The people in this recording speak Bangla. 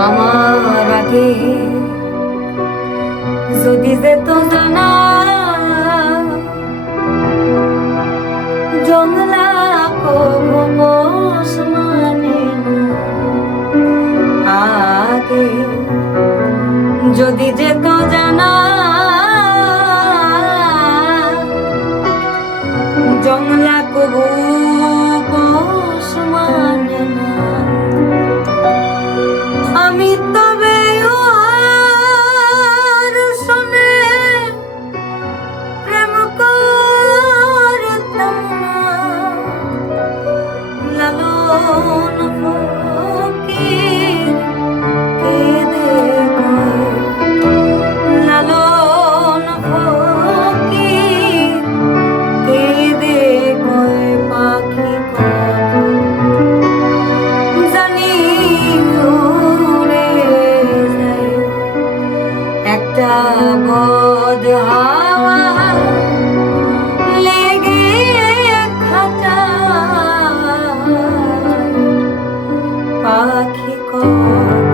আমার আগে যদি যেত জানা জংলা কোবস মানে আগে যদি যেত জানা জংলা কবু বদ হাওয়া লেগে খাটা পাখি কয়